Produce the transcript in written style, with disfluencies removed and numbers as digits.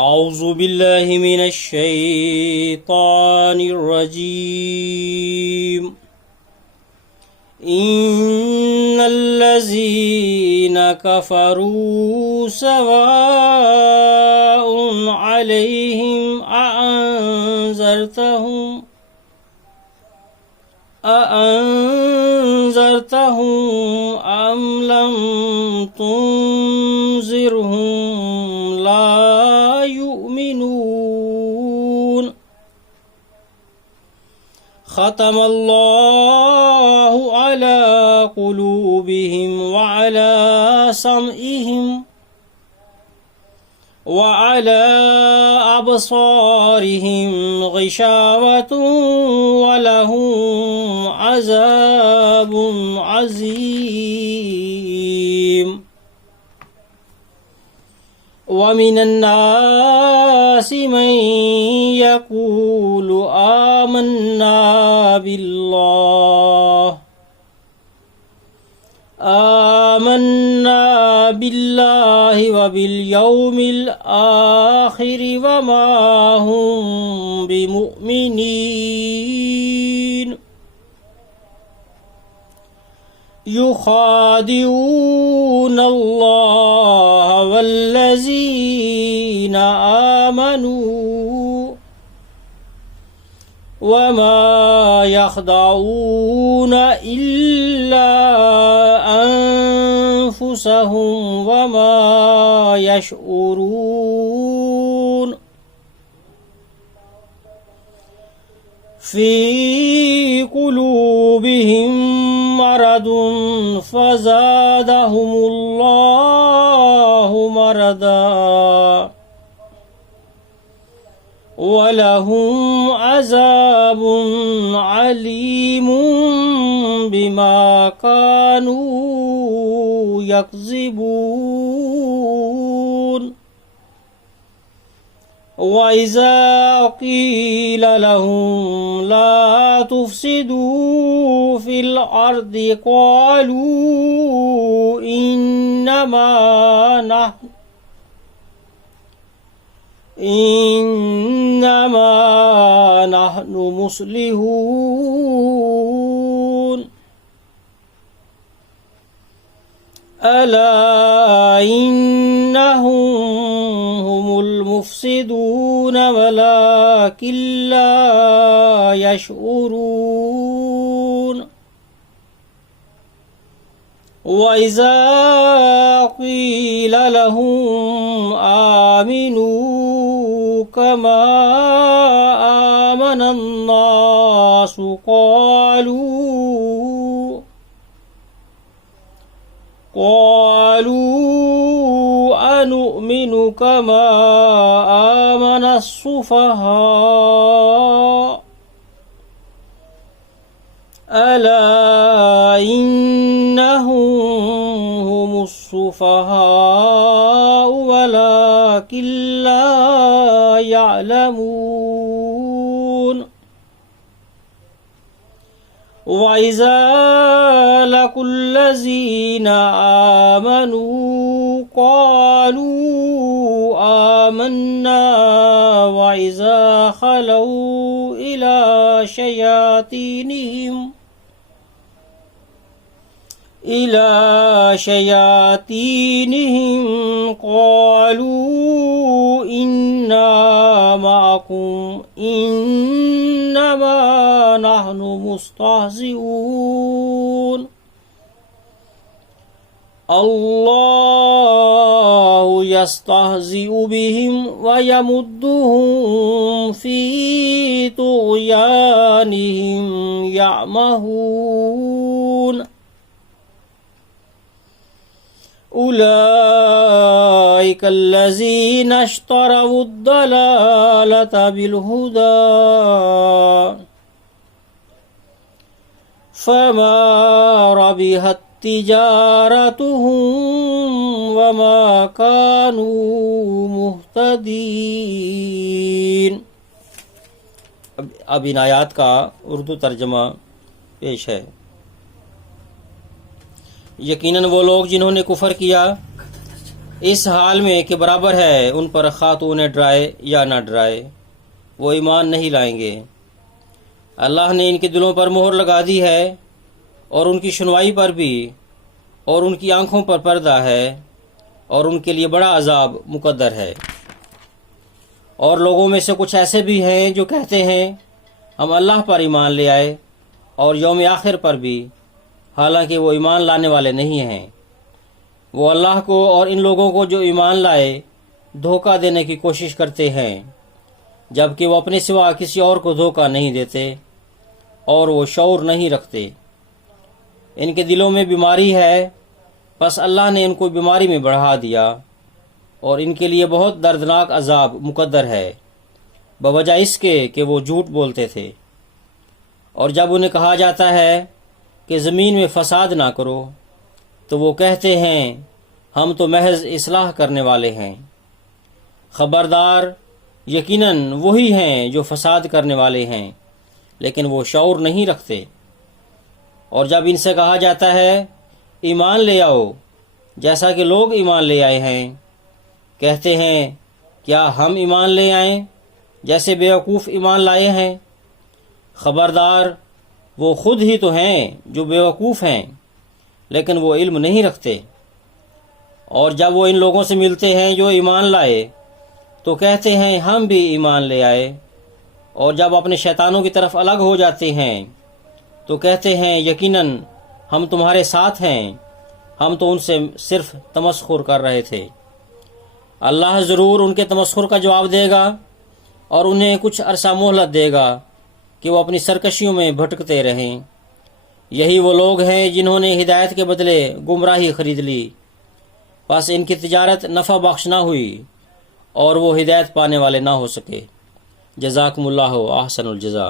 اعوذ باللہ من الشیطان الرجیم ان الذین کفروا سواء علیہم أأنذرتهم أم لم تنذرهم لا يؤمنون ختم الله على قلوبهم وعلى سمعهم وعلى أبصارهم غشاوة ولهم عذاب عظيم ومن الناس من يقول آمنا بالله وباليوم الآخر وما هم بمؤمنين يخادعون الله والذين آمنوا وما يخدعون إلا أنفسهم وما يشعرون في قلوبهم مرض فزادهم الله مرضا ولهم عذاب عليم بما كانوا يكذبون وإذا قيل لهم لا تفسدوا في الأرض قالوا إنما نحن مصلحون ألا إنهم هم المفسدون ولكن لا يشعرون وإذا قيل لهم آمنوا كما آمن الناس قالوا أنؤمن كما آمن السفهاء ألا إنهم هم السفهاء ولكن لا يعلمون وإذا لقوا الذين آمنوا قالوا آمنا وإذا خلوا إلى شياطينهم قالوا إنا معكم إنما نحن مستهزئون الله يستهزئ بهم ويمدهم في طغيانهم يعمهون أولئك الذين اشتروا الضلالة بالهدى فما ربحت تجارتهم وما كانوا مهتدين۔ اب ان آیات کا اردو ترجمہ پیش ہے۔ یقیناً وہ لوگ جنہوں نے کفر کیا اس حال میں کہ برابر ہے ان پر خاتون ڈرائے یا نہ ڈرائے، وہ ایمان نہیں لائیں گے۔ اللہ نے ان کے دلوں پر مہر لگا دی ہے اور ان کی سنوائی پر بھی، اور ان کی آنکھوں پر پردہ ہے، اور ان کے لیے بڑا عذاب مقدر ہے۔ اور لوگوں میں سے کچھ ایسے بھی ہیں جو کہتے ہیں ہم اللہ پر ایمان لے آئے اور یوم آخر پر بھی، حالانکہ وہ ایمان لانے والے نہیں ہیں۔ وہ اللہ کو اور ان لوگوں کو جو ایمان لائے دھوکہ دینے کی کوشش کرتے ہیں، جبکہ وہ اپنے سوا کسی اور کو دھوکہ نہیں دیتے اور وہ شعور نہیں رکھتے۔ ان کے دلوں میں بیماری ہے، پس اللہ نے ان کو بیماری میں بڑھا دیا، اور ان کے لیے بہت دردناک عذاب مقدر ہے، بوجہ اس کے کہ وہ جھوٹ بولتے تھے۔ اور جب انہیں کہا جاتا ہے کہ زمین میں فساد نہ کرو، تو وہ کہتے ہیں ہم تو محض اصلاح کرنے والے ہیں۔ خبردار، یقیناً وہی ہیں جو فساد کرنے والے ہیں، لیکن وہ شعور نہیں رکھتے۔ اور جب ان سے کہا جاتا ہے ایمان لے آؤ جیسا کہ لوگ ایمان لے آئے ہیں، کہتے ہیں کیا ہم ایمان لے آئیں جیسے بیوقوف ایمان لائے ہیں؟ خبردار، وہ خود ہی تو ہیں جو بیوقوف ہیں، لیکن وہ علم نہیں رکھتے۔ اور جب وہ ان لوگوں سے ملتے ہیں جو ایمان لائے تو کہتے ہیں ہم بھی ایمان لے آئے، اور جب اپنے شیطانوں کی طرف الگ ہو جاتے ہیں تو کہتے ہیں یقیناً ہم تمہارے ساتھ ہیں، ہم تو ان سے صرف تمسخر کر رہے تھے۔ اللہ ضرور ان کے تمسخر کا جواب دے گا اور انہیں کچھ عرصہ مہلت دے گا کہ وہ اپنی سرکشیوں میں بھٹکتے رہیں۔ یہی وہ لوگ ہیں جنہوں نے ہدایت کے بدلے گمراہی خرید لی، پس ان کی تجارت نفع بخش نہ ہوئی اور وہ ہدایت پانے والے نہ ہو سکے۔ جزاکم اللہ احسن الجزا۔